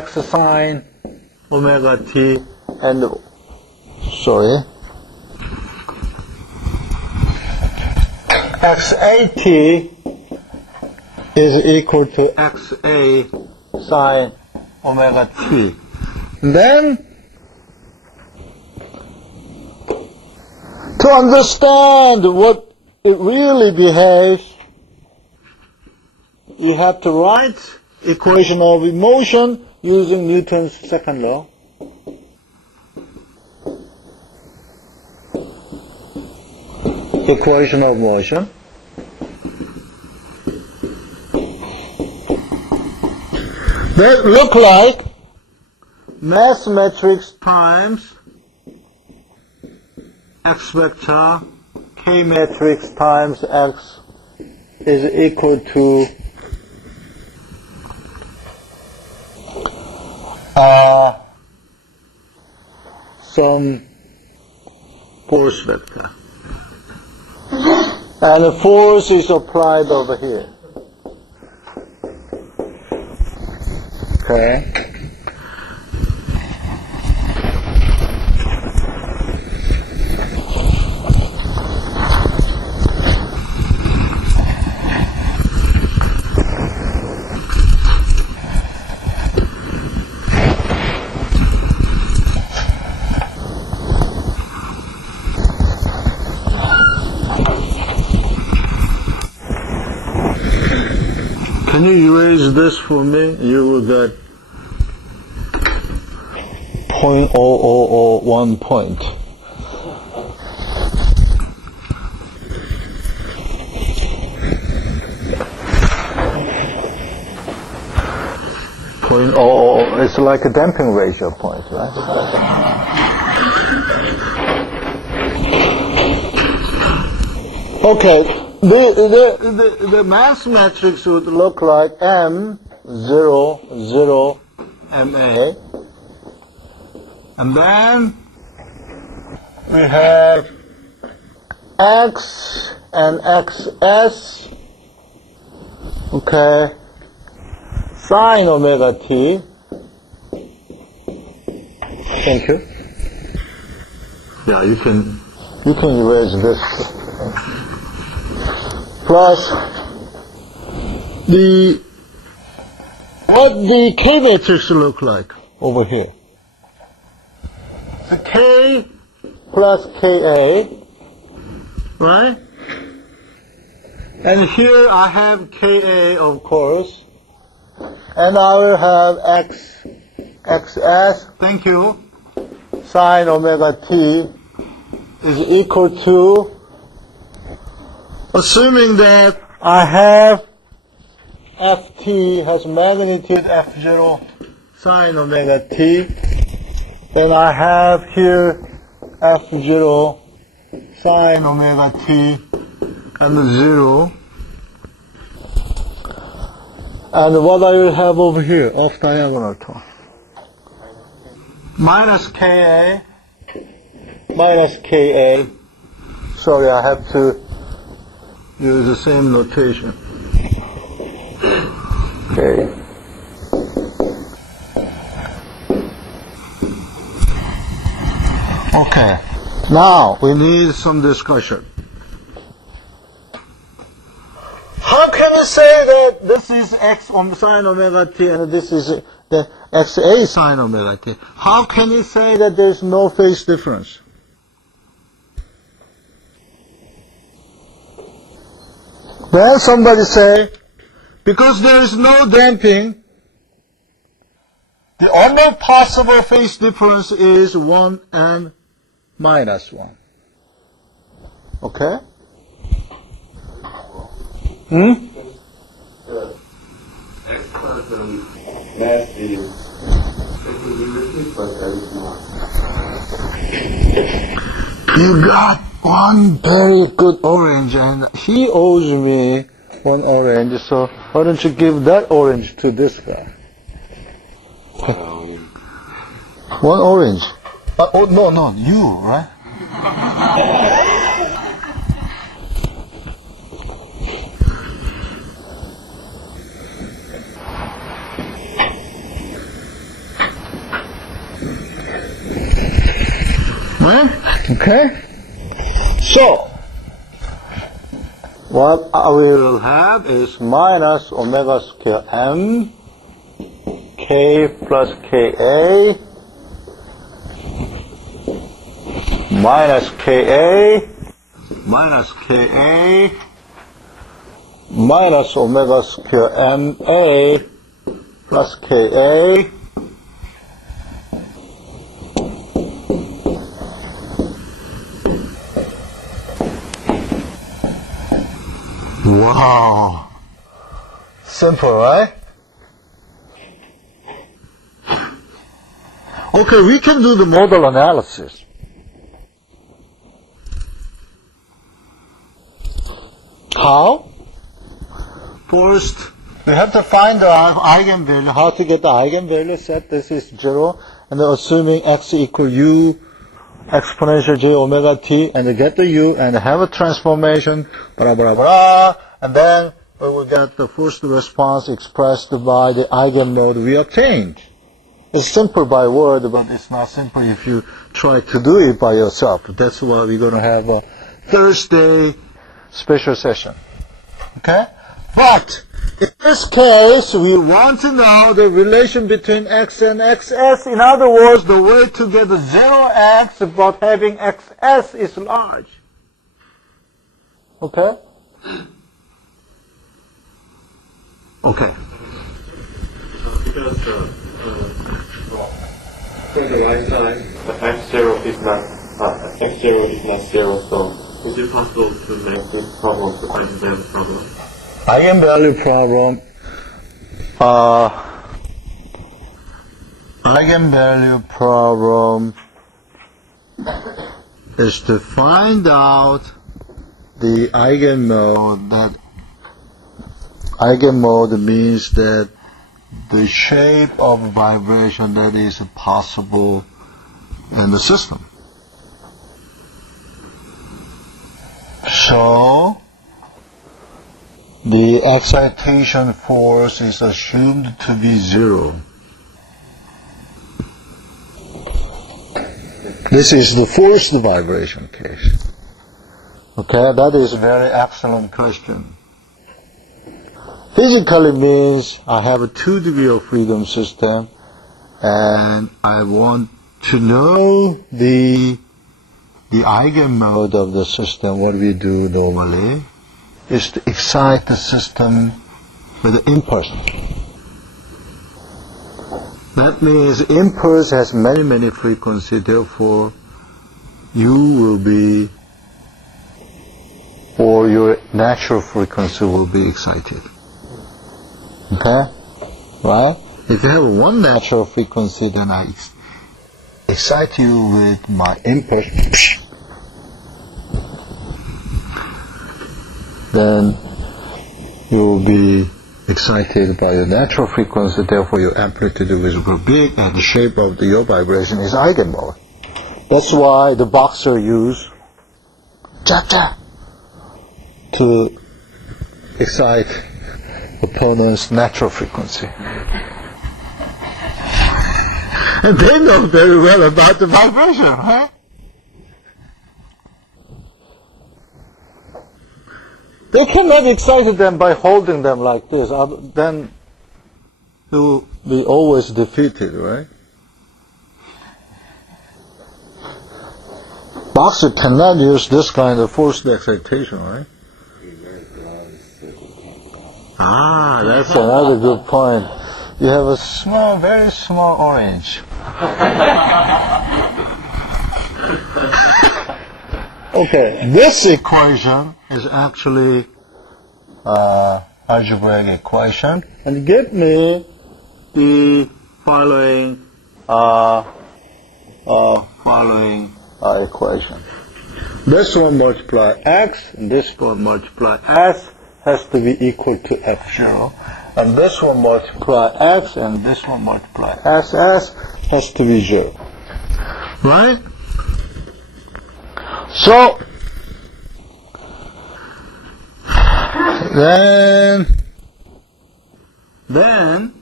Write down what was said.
x sine omega t and xat is equal to xa sine omega t. Then, to understand what it really behaves, you have to write equation of motion using Newton's second law. Equation of motion. That look like mass matrix times x vector k matrix times x is equal to some force vector. And the force is applied over here. Okay. Can you erase this for me? You will get 0.0001 point. It's like a damping ratio point, right? Okay. The mass matrix would look like M 0 0 MA, and then we have X and XS, okay, sine omega t. Thank you. Yeah, you can erase this. Plus what the K matrix look like over here. The K plus Ka, right? And here I have Ka, of course, and I will have XS, thank you, sine omega t is equal to, assuming that I have Ft has magnitude F0 sine omega t, then I have here F0 sine omega t and 0. And what I will have over here, off diagonal term? Minus Ka. Sorry, I have to use the same notation. Okay. Okay. Now we need some discussion. How can we say that this is x sine omega t and this is the xa sine omega t? How can you say that there is no phase difference? Then somebody say, because there is no damping, the only possible phase difference is 1 and minus 1. Okay? X plus mass is but that is not. You got one very good orange, and he owes me one orange, so why don't you give that orange to this guy? One orange. Oh, no, you, right? Right? Okay? So, what we will have is minus omega square m k plus ka minus ka minus ka minus omega square ma plus ka Wow. Simple, right? Okay, we can do the model analysis. How? First, we have to find the eigenvalue. How to get the eigenvalue? Set this is 0, and then assuming x equal u exponential j omega t, and get the u and have a transformation, blah blah blah, and then we will get the first response expressed by the eigenmode we obtained. It's simple by word, but it's not simple if you try to do it by yourself. That's why we're going to have a Thursday special session. Okay? But in this case, we want to know the relation between x and xs. In other words, the way to get the 0x but having xs is large. Okay? Okay. Because for the right side, the x0 is not x0 is not 0, so is it possible to make this problem the eigenvalue problem? Eigenvalue problem. Eigenvalue problem is to find out the eigenmode. That eigenmode means that the shape of vibration that is possible in the system. So the excitation force is assumed to be 0. This is the forced vibration case. Okay, that is a very excellent question. Physically means I have a 2 degree of freedom system, and I want to know the eigenmode of the system. What we do normally is to excite the system with an impulse. That means impulse has many, many frequencies, therefore you will be, or your natural frequency will be excited. Okay? Right? If you have one natural frequency, then I excite you with my impulse. Then you will be excited by your natural frequency, therefore your amplitude is very big, and the shape of your vibration is eigenmode. That's why the boxer use jab to excite opponent's natural frequency. And they know very well about the vibration, right? They cannot excite them by holding them like this, then you will be always defeated, right? Boxer cannot use this kind of forced excitation, right? Ah, that's another good point. You have a small, very small orange. Okay, this equation is actually algebraic equation, and give me the following equation. This one multiply x, and this one multiply s has to be equal to f0, and this one multiply x, and this one multiply ss has to be 0. Right? So, then